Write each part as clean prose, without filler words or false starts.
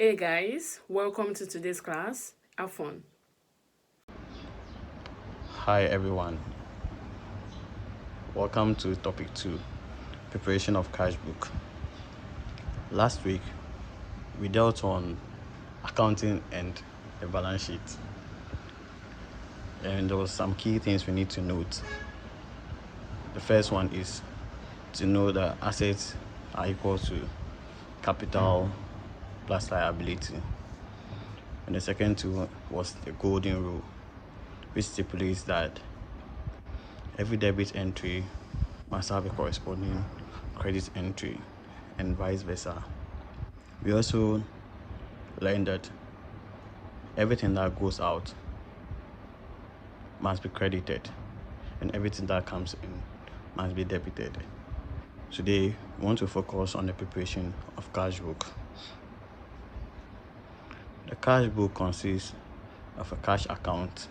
Hey guys, welcome to today's class. Have fun. Hi everyone, welcome to topic 2, preparation of cash book. Last week we dealt on accounting and the balance sheet, and there was some key things we need to note. The first one is to know that assets are equal to capital plus liability, and the second two was the golden rule, which stipulates that every debit entry must have a corresponding credit entry and vice versa. We also learned that everything that goes out must be credited and everything that comes in must be debited. Today, we want to focus on the preparation of cash book. The cash book consists of a cash account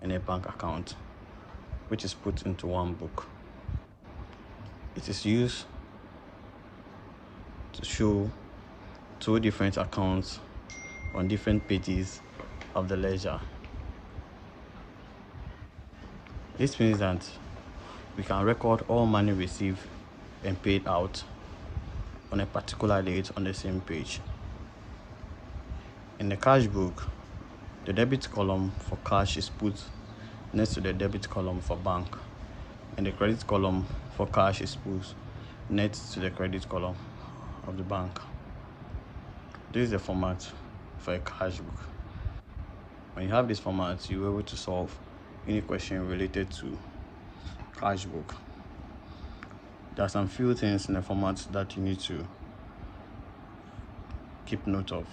and a bank account, which is put into one book. It is used to show two different accounts on different pages of the ledger. This means that we can record all money received and paid out on a particular date on the same page. In the cash book, the debit column for cash is put next to the debit column for bank, and the credit column for cash is put next to the credit column of the bank. This is the format for a cash book. When you have this format, you're able to solve any question related to cash book. There are some few things in the format that you need to keep note of.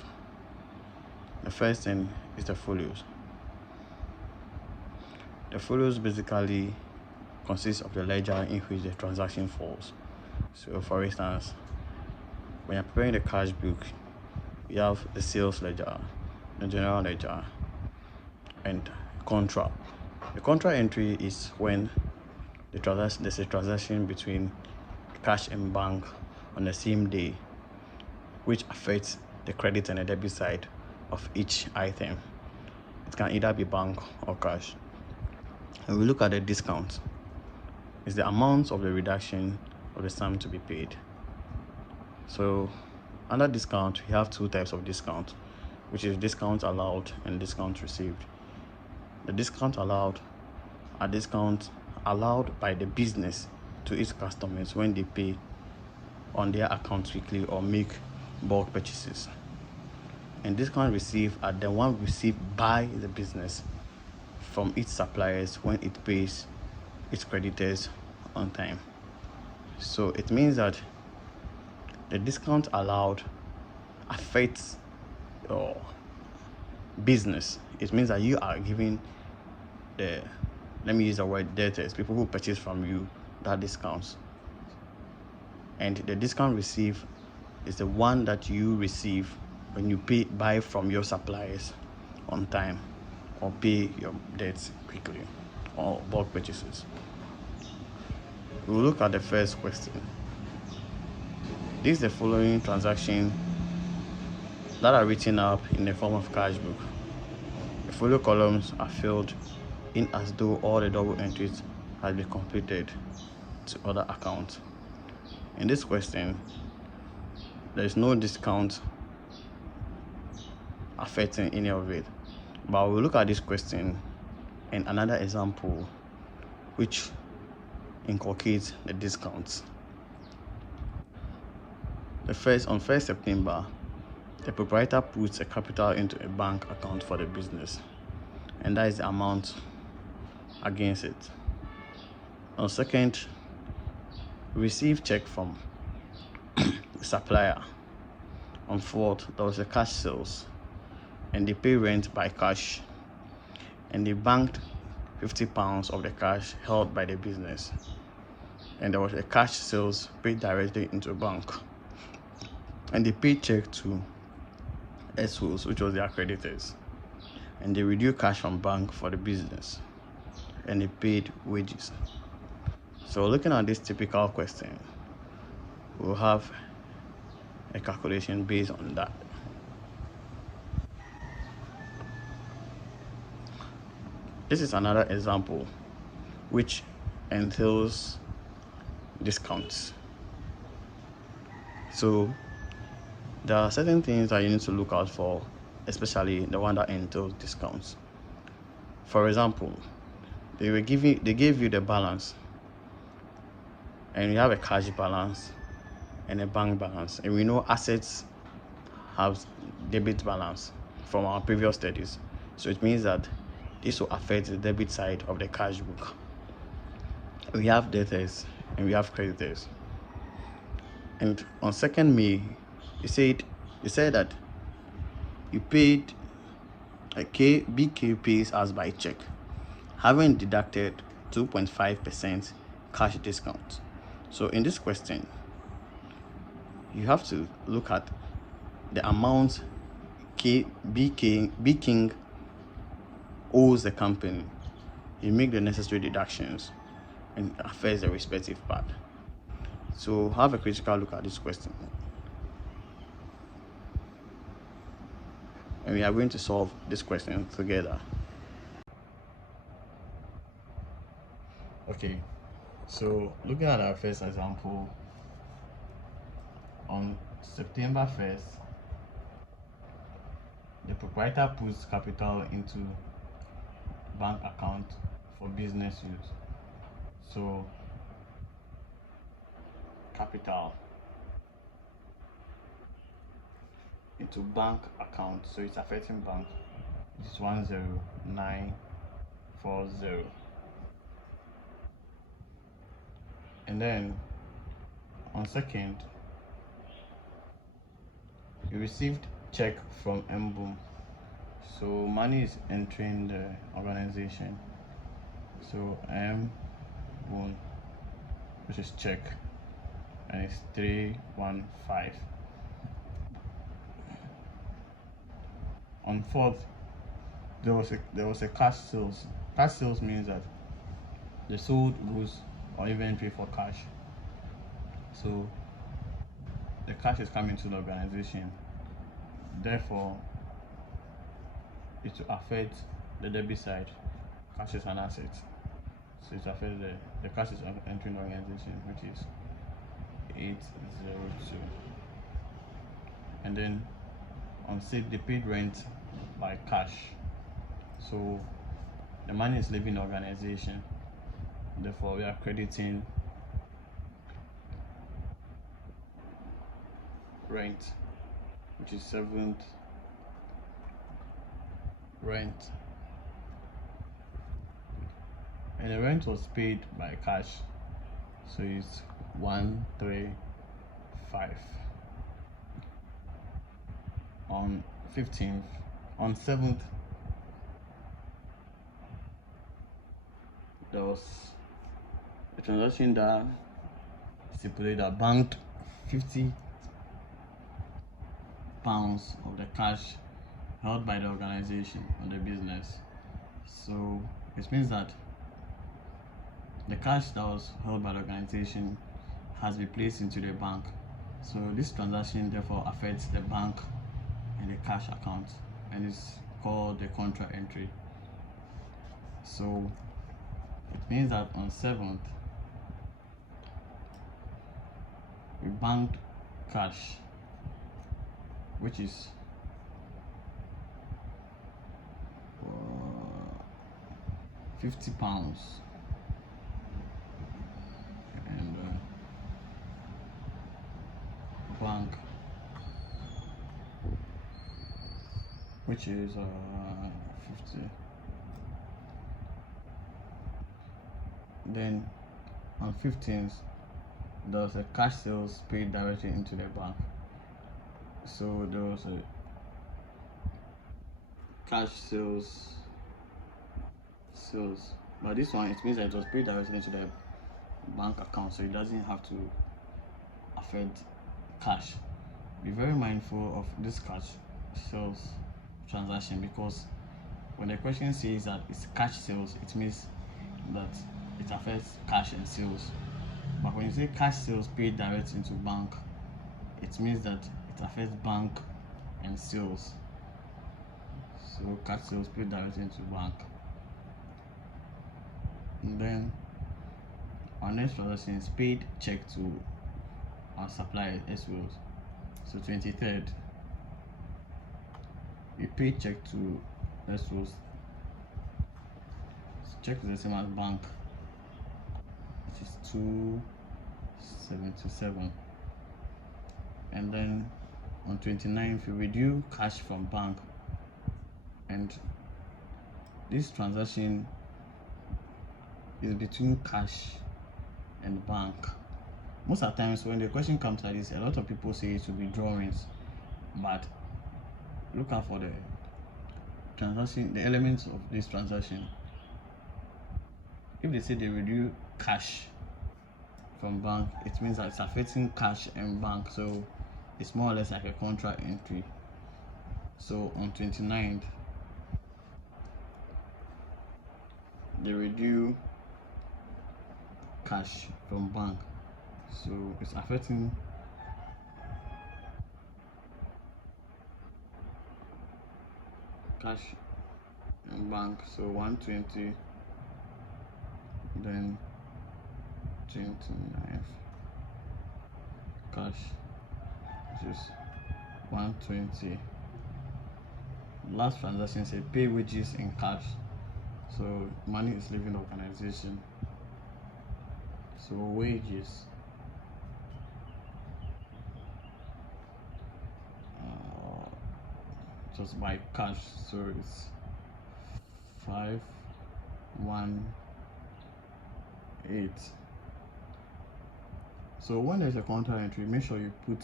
The first thing is the folios. The folios basically consist of the ledger in which the transaction falls. So for instance, when you're preparing the cash book, you have the sales ledger, the general ledger, and contra. The contra entry is when there's a transaction between cash and bank on the same day, which affects the credit and the debit side of each item. It can either be bank or cash. And we look at the discount. It's the amount of the reduction of the sum to be paid. So under discount, we have two types of discount, which is discount allowed and discount received. The discount allowed are discounts allowed by the business to its customers when they pay on their account weekly or make bulk purchases. And discount received are the one received by the business from its suppliers when it pays its creditors on time. So it means that the discount allowed affects your business. It means that you are giving the, let me use the word debtors, people who purchase from you, that discounts. And the discount received is the one that you receive when you buy from your suppliers on time or pay your debts quickly or bulk purchases. We'll look at the first question. These are the following transactions that are written up in the form of cash book. The folio columns are filled in as though all the double entries have been completed to other accounts. In this question, there is no discount affecting any of it. But we'll look at this question and another example which inculcates the discounts. On 1st September, the proprietor puts a capital into a bank account for the business, and that is the amount against it. On 2nd, receive check from the supplier. On 4th, there was a cash sales, and they pay rent by cash, and they banked £50 of the cash held by the business, and there was a cash sales paid directly into a bank, and they paid check to SOs, which was their creditors, and they reduced cash from bank for the business, and they paid wages. So looking at this typical question, we'll have a calculation based on that. This is another example which entails discounts. So there are certain things that you need to look out for, especially the one that entails discounts. For example, they gave you the balance, and you have a cash balance and a bank balance, and we know assets have debit balance from our previous studies. So it means that this will affect the debit side of the cash book. We have debtors and we have creditors. And on 2nd May, you said that you paid BK pays us by check, having deducted 2.5% cash discount. So in this question, you have to look at the amount B King owes the company. You make the necessary deductions and affects the respective part. So have a critical look at this question, and we are going to solve this question together. Okay, so looking at our first example, on September 1st, the proprietor puts capital into bank account for business use. So capital into bank account, so it's affecting bank. It's 10940. And then on 2nd, you received check from Mboom. So money is entering the organization. So Mboom, which is check, and it's 315. On 4th, there was a cash sales. Cash sales means that they sold goods or inventory for cash. So the cash is coming to the organization. Therefore, it will affect the debit side. Cash is an asset, so it affects the cash is entering the organization, which is 802. And then on 6th, they paid rent by cash. So the money is leaving the organization. Therefore, we are crediting rent, which is 7th rent. And the rent was paid by cash, so it's 135. On 15th, on 7th, there was a transaction that stipulated that banked £50 of the cash held by the organization or the business. So it means that the cash that was held by the organization has been placed into the bank. So this transaction therefore affects the bank and the cash account, and it's called the contra entry. So it means that on 7th, we banked cash, which is £50, and bank, which is 50. Then on 15th, there was a cash sales paid directly into the bank. So there was a cash sales, but this one, it means that it was paid directly into the bank account, so it doesn't have to affect cash. Be very mindful of this cash sales transaction, because when the question says that it's cash sales, it means that it affects cash and sales. But when you say cash sales paid directly into bank, it means that it affects bank and sales. So cash sales paid directly into bank. And then our next transaction is paid check to our supplier SWOs. So 23rd, we paid check to SWOs. Check is the same as bank, which is 277. And then on 29th, we withdrew cash from bank, and this transaction is between cash and bank. Most of the times when the question comes like this, a lot of people say it should be drawings, but look out for the transaction, the elements of this transaction. If they say they withdrew cash from bank, it means that it's affecting cash and bank, so it's more or less like a contract entry. So on 29th, they withdrew cash from bank, so it's affecting cash and bank. So 120, then 29th, cash, which is 120. Last transaction said pay wages in cash, so money is leaving the organization. So wages, just by cash, so it's 518. So when there's a counter entry, make sure you put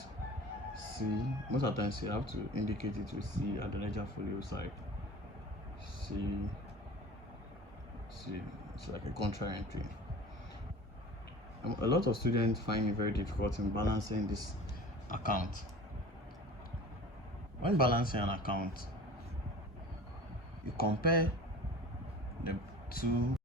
C. Most of the times you have to indicate it with C at the ledger folio side. C, it's like a counter entry. A lot of students find it very difficult in balancing this account. When balancing an account, you compare the two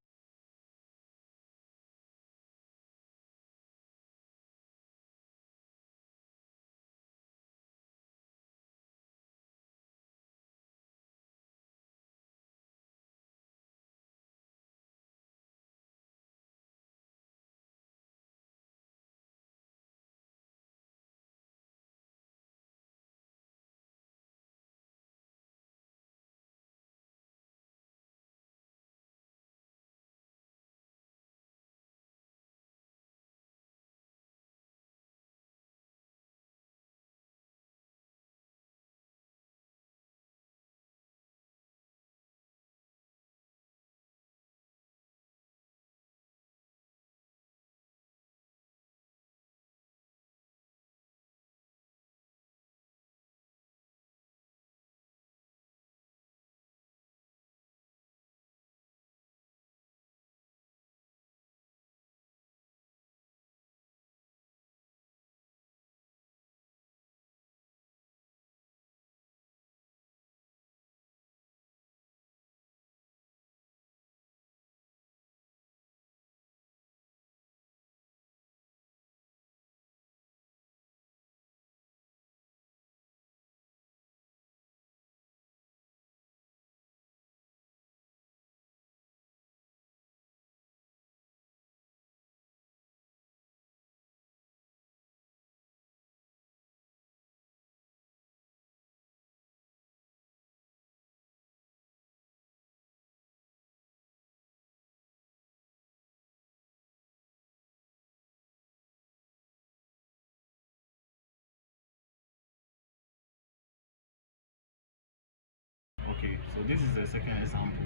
Okay, so this is the second example.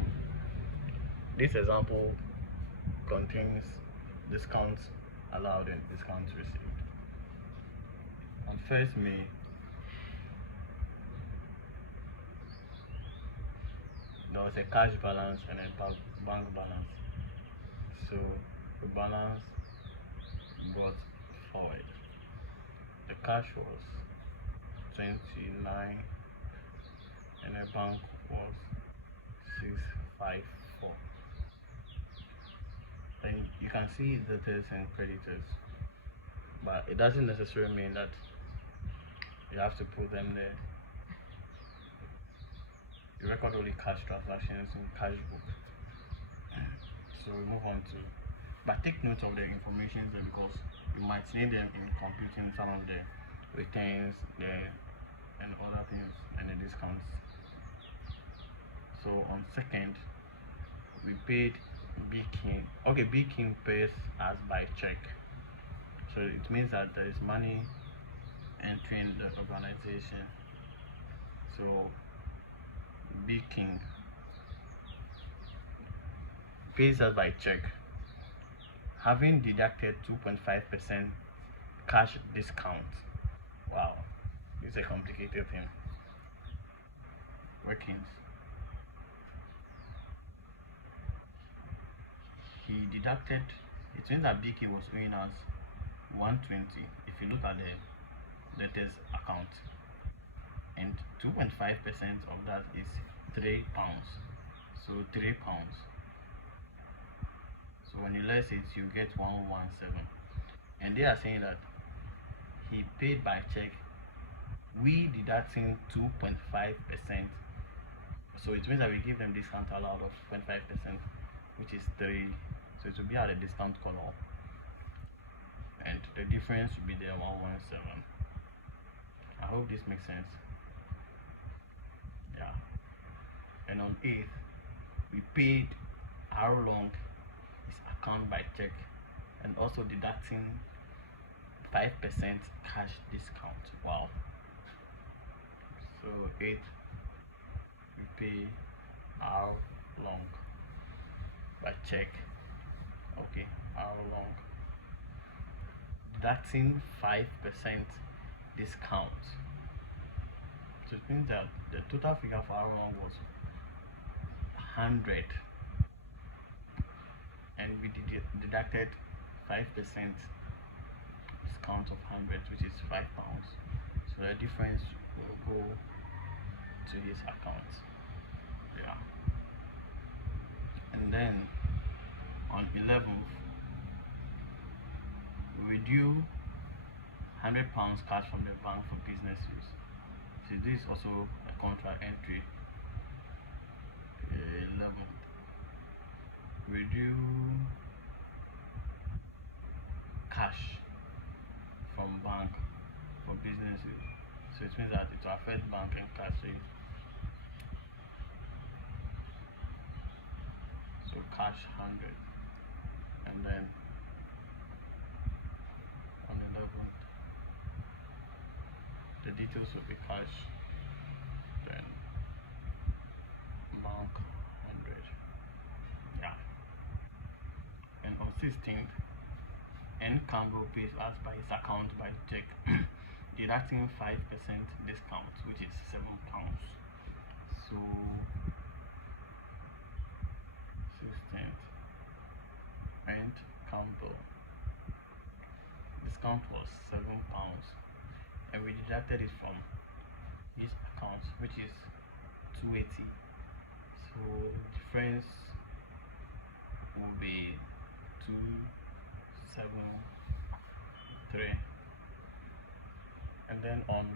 This example contains discounts allowed and discounts received. On 1st May, there was a cash balance and a bank balance. So the balance brought forward. The cash was 29 and the bank was 654. Then you can see debtors and creditors, but it doesn't necessarily mean that you have to put them there. You record only cash transactions in cash book. So we move on to, but take note of the information there because you might need them in computing some of the returns there and other things and the discounts. So on second, we paid B King. Okay, B King pays us by check. So it means that there is money entering the organization. So B King pays us by check, having deducted 2.5% cash discount. Wow, it's a complicated thing. Workings. He deducted, it means that BK was owing us 120 if you look at the debtors account, and 2.5% of that is £3. So £3. So when you less it, you get 117. And they are saying that he paid by check, we deducting 2.5%. So it means that we give them discount allowed of 0.5%, which is 3. So it will be at a discount color, and the difference will be there 117. I hope this makes sense. Yeah. And on 8th, we paid how long his account by check, and also deducting 5% cash discount. Wow. So 8th, we pay how long by check. Okay, how long, deducting 5% discount. So it means that the total figure for how long was 100, and we deducted 5% discount of 100, which is £5. So the difference will go to his account. Yeah. And then on 11th, we due £100 cash from the bank for business use. So this is also a contract entry. 11th, we due cash from bank for business use. So it means that it will affect bank and cash. So cash 100, and then on 11th, the details will be cash, then bank 100. Yeah. And on 16th, N Campbell pays us by his account by check, deducting 5% discount, which is £7. So 16th, N Campbell, discount was £7, and we deducted it from his account, which is 280. So difference will be 273. And then on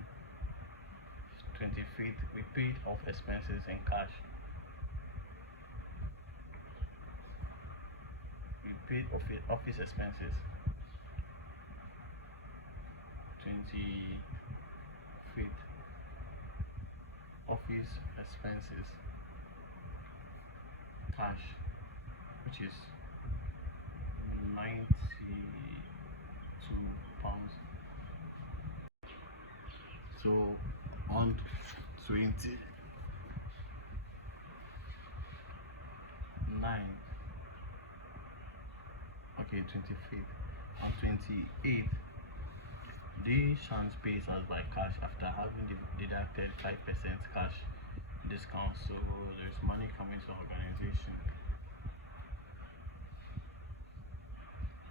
25th, we paid off expenses in cash. We paid office expenses. 25th, office expenses, cash, which is £92. So on 29, okay, 25th, on 28th, they chance pays us by cash after having deducted 5% cash discount. So there's money coming to the organization.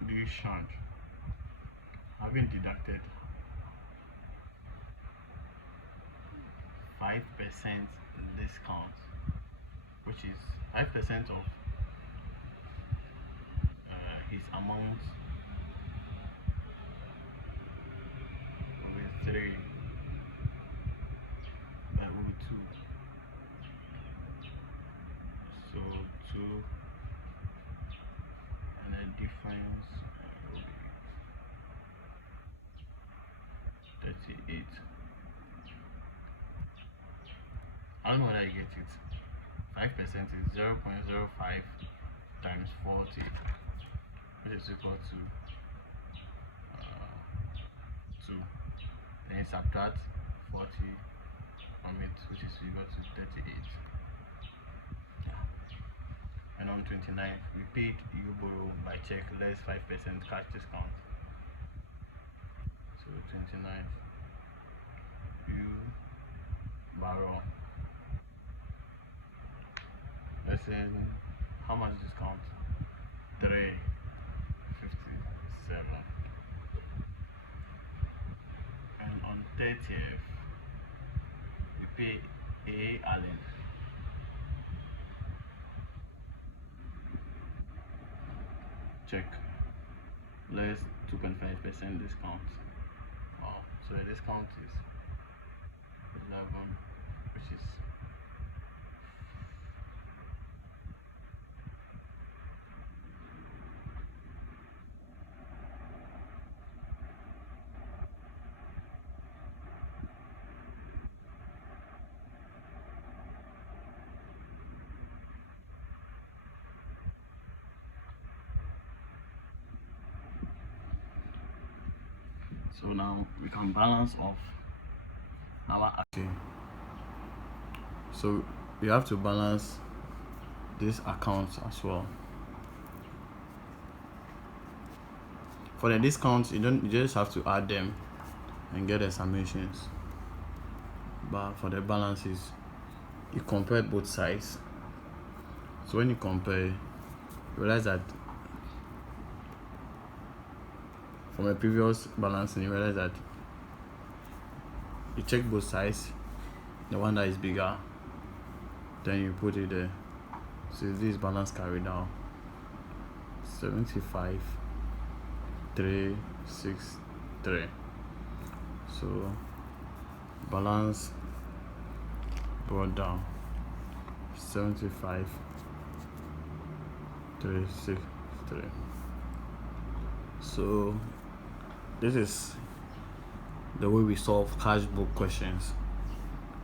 They chance having deducted 5% discount, which is 5% of his amount with 3 by 2. So 2 I don't know whether you get it. 5% is 0.05 times 40, which is equal to 2. Then subtract 40 from it, which is equal to 38. And on 29th, we paid you borrow by check less 5% cash discount. So 29th, you borrow. Let's say how much discount? 357. And on 30th, we pay A Allen. Check less 2.5% discount. Wow, so the discount is 11, which is so now we can balance off our okay. So you have to balance this account as well. For the discounts, you just have to add them and get the summations. But for the balances, you compare both sides. So when you compare, you realize that from a previous balancing, you realize that you check both sides, the one that is bigger, then you put it there. So this balance carried out 75 363. So balance brought down 75 363. So this is the way we solve cash book questions.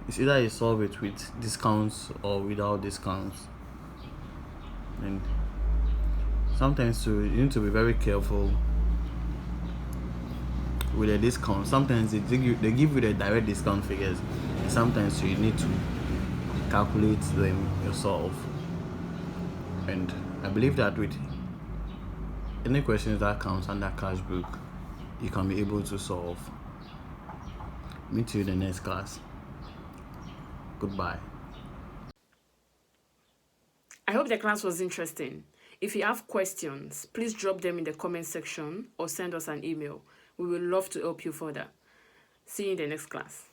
It's either you solve it with discounts or without discounts. And sometimes too, you need to be very careful with the discount. Sometimes they give you the direct discount figures. Sometimes you need to calculate them yourself. And I believe that with any questions that comes under cash book, you can be able to solve. Meet you in the next class. Goodbye. I hope the class was interesting. If you have questions, please drop them in the comment section or send us an email. We will love to help you further. See you in the next class.